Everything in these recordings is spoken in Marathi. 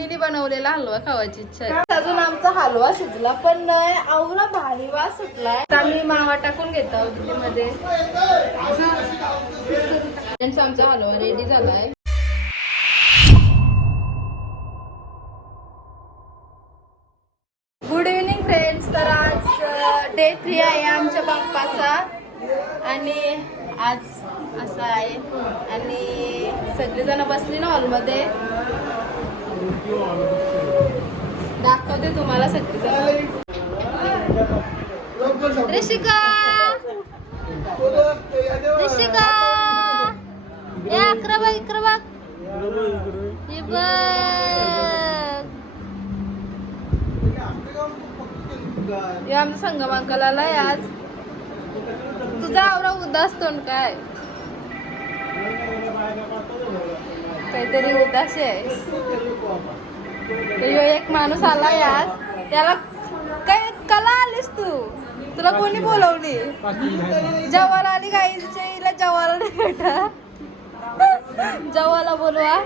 वहिनीने बनवलेला हलवा खावायची इच्छा आहे. अजून आमचा हलवा शिजला पण नाही, आवला भारी वास सुटलाय. आम्ही मावा टाकून घेतो मध्ये. आमचा हलवा रेडी झालाय. Good evening friends. तर आज डे 3 आहे आमच्या बाप्पाचा आणि आज असं आहे आणि सगळेजण बसले ना हॉलमध्ये. दाखवते तुम्हाला सगळेजण. ऋषिका ऋषिका या अकरा बघ इकडं बघ. हे बघ हे आमचा संगमांकल आलाय आज. तुझा आवरा उदास तोंड काय काहीतरी उदास आहे. एक माणूस आलाय आज. त्याला काय कला आलीस तू? तुला कोणी बोलवली? जवाला आली गाईच्या हिला जवाला नाही भेटा. जवाला बोलवा.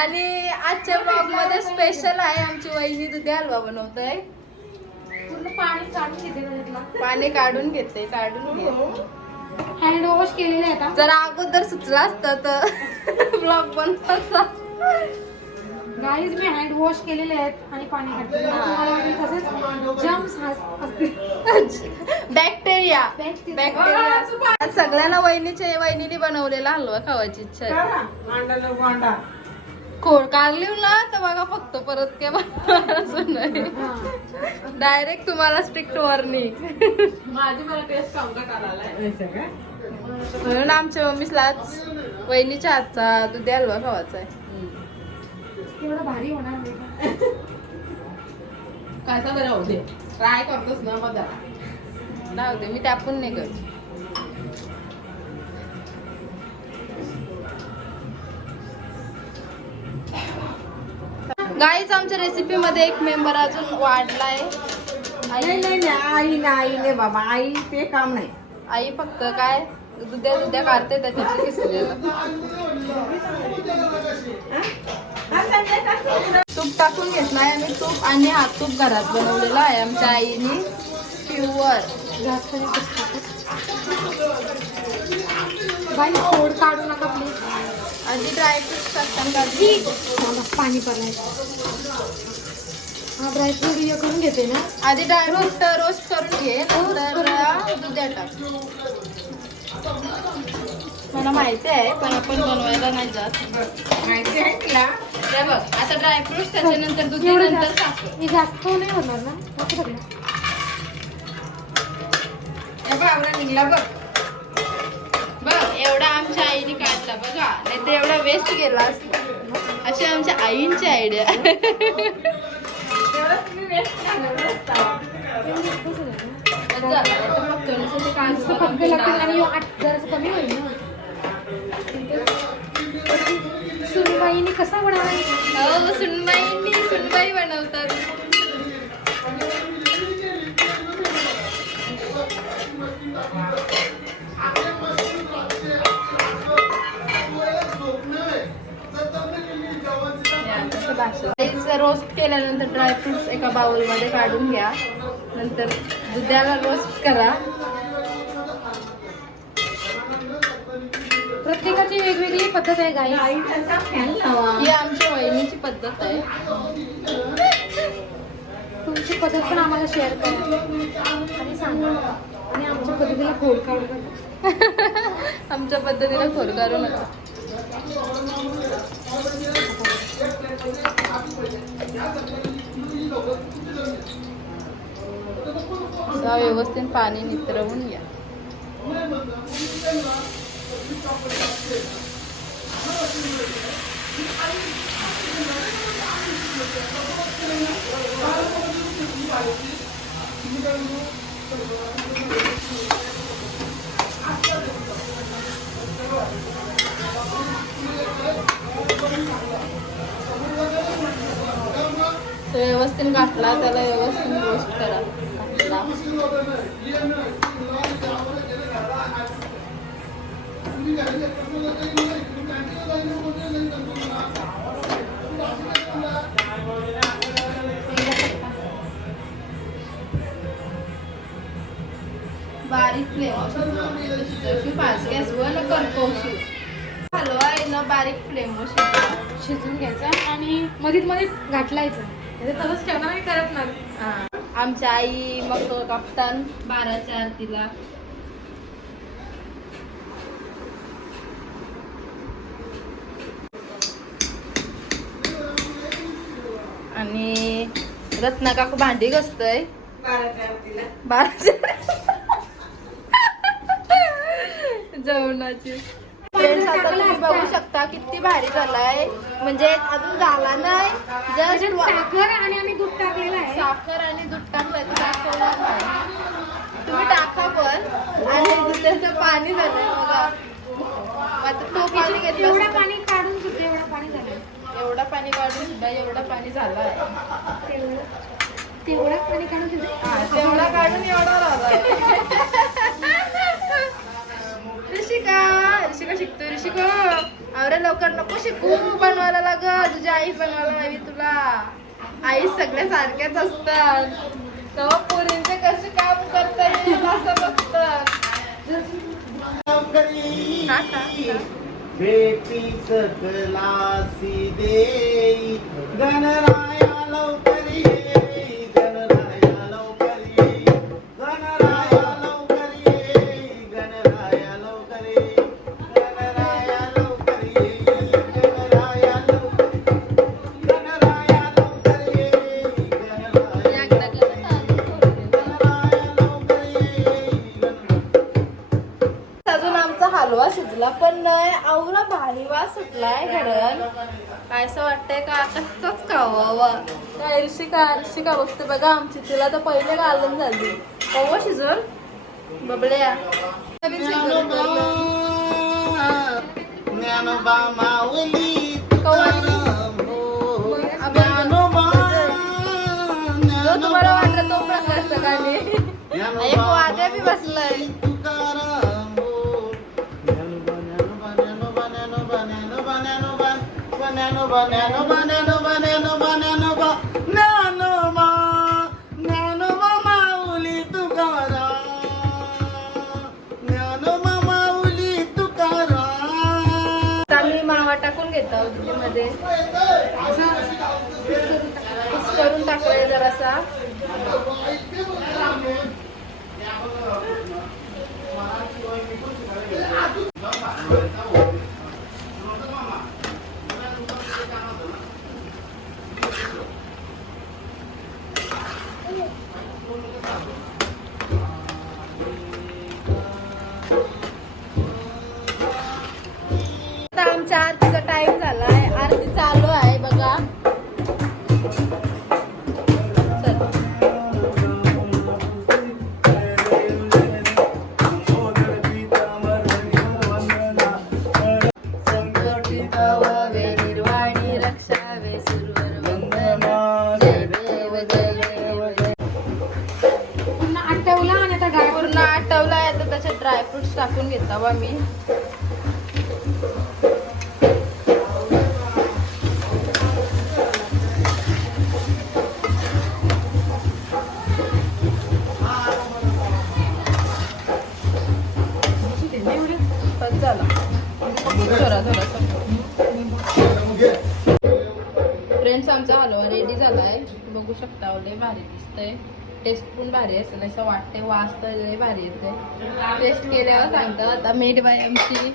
आणि आजच्या ब्लॉग मध्ये स्पेशल आहे आमची वहिनी दुधी हलवा बनवतोय. पाणी काढून घेते. हँड वॉश केलेले आहे का? जरा अगोदर सुचला असतं तर ब्लॉग बनवायचा. गाईज मी हँड वॉश केलेले आहेत आणि पाणी घातलेलं आहे. तुम्हाला वाटेल तसेच जर्म्स असतील. बॅक्टेरिया. आज सगळ्यांना वहिनीने बनवलेला हलवा खावायची इच्छा आहे. खोड काढली ना तर बघा फक्त परत काय बनवायचं नाही. डायरेक्ट तुम्हाला स्ट्रिक्ट वॉर्निंग. माझी मला टेस्ट म्हणून आमच्या मम्मीलाच वहिनीच्या हातचा दुधी हलवा खावायचा आहे. एवढं भारी होणार नाही काय तर राहू दे. ट्राय करतोस ना मग राहू दे. मी त्यापून नाही करत. गाईच आमच्या रेसिपी मध्ये एक मेंबर अजून वाढलाय. आई नाही बाबा, आई ते काम नाही. आई फक्त काय दुध्या काढते त्याच्यात किसलेलं तूप टाकून घेतलाय. आणि तूप आणि हा तूप घरात बनवलेला आहे आमच्या आईने. प्युअर. जास्त बाई खोड काढू नका प्लीज. आधी ड्रायफ्रूट टाकताना पाणी पडायचं. हा ड्रायफ्रूट हे करून घेते ना. आधी ड्रायफ्रूट रोस्ट करून घे, नंतर दुधात टाक. मला माहिती आहे पण आपण बनवायला नाही जात. माहिती आहे तुला. ते बघ आता ड्रायफ्रूट त्याच्यानंतर दुधानंतर टाक. हे जास्त नाही होणार ना. हे बघ आवडा निघला बघ. बघ एवढा आमच्या आईने काढला बघा. नाही तर एवढा वेस्ट गेला असता. अशी आमच्या आईंची आयडिया. सुनबाईने कसा बनवायचा? सुनबाई बनवतात. रोस्ट केल्यानंतर ड्रायफ्रुट्स एका बाउल मध्ये काढून घ्या. नंतर दुधाला रोस्ट करा. प्रत्येकाची वेगवेगळी पद्धत आहे गाई. ही आमच्या वहिनीची पद्धत आहे. तुमची पद्धत पण आम्हाला शेअर करा आणि सांगा. आणि आमच्या पद्धतीला खोड काढू नका. आमच्या पद्धतीला खोड काढू नका. व्यवस्थित पाणी नितरवून घ्या. तो व्यवस्थित घातला, त्याला व्यवस्थित रोस्ट करा. फ्लेम फास्ट गॅसवर न करपवशी हलवा आहे ना बारीक फ्लेमवर शिजवून घ्यायचं आणि मध्ये मध्ये घाटलायचं म्हणजे तसंच ठेवणार आणि करत नाही. हा आमच्या आई मग कापतान 12च्या आरतीला. आणि रत्ना काकू भांडी घासतोय 12च्या जेवणाची. फ्रेंड्स आता तुम्ही बघू शकता किती भारी झालाय म्हणजे अजून झाला नाही. जस्ट साखर आणि आम्ही दूध टाकलेलं आहे. साखर आणि दूध टाकलं दाखवलं नाही. तुम्ही टाका पण आणि त्याचं पाणी झालंय बघा. आता तो पाणी घेतलं एवढं पाणी काढून सुद्धा एवढं पाणी झालं. एवढं पाणी काढून सुद्धा एवढं पाणी झालं आहे. तेवढं पाणी काढून सुद्धा तेवढा काढून एवढा राहिलाय. ऋषिका शिकतोय. ऋषिका अरे लवकर नको शिकू बनवायला लाग. तुझी आई बनवायला हवी तुला. आई सगळ्या सारख्याच असतात. तेव्हा पोरींचे कसे काम करता येईल असं बघतात. बेटी सकलासी देई गणराया लवकर येई गणराया लवकर येई गणराया लवकर येई गणराया लवकर येई गणराया लवकर येई गणराया लवकर येई गणराया अजून आमचा हलवा शिजला पण नाही. आवरा भारी वास सुटलाय घरात. काय असं वाटतंय का कच्चाच खावा. काय ऋषिका बघते बघा आमची. तिला तर पहिले घालून झाली. कवा शिजून बबड्या ज्ञानोबा माऊली जो तुम्हाला वाटलं तो प्रकारचं गाणी. एक वाद्या बी बसलाय. माऊली तुकाराम ज्ञानोबा माऊली तुकाराम. आम्ही मावा टाकून घेतो मध्ये करून टाकलाय जरासा. आता आमच्या आरतीचा टाइम झालाय. आरती चालू आहे बघा. निर्वाणी रक्षावे सुरवर वंदना जय देव जय देव. पुन्हा आटवला आणि आता गाय पूर्ण आटवलाय. आता त्याच्यात ड्रायफ्रुट्स टाकून घेता बा मी. फ्रेंड्स आमचा हलवा रेडी झालाय. बघू शकता लय भारी दिसतंय. टेस्ट पण भारी असेल असं वाटतंय. वास तर लय भारी येते. टेस्ट केल्यावर सांगतात. आता मेड बाय आमची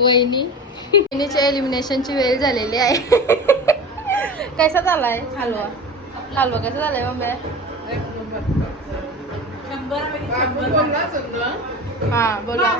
वहिनीच्या एलिमिनेशनची वेळ झालेली आहे. कसा झालाय हलवा? हलवा कसा झालाय मम्मी? हा बोला.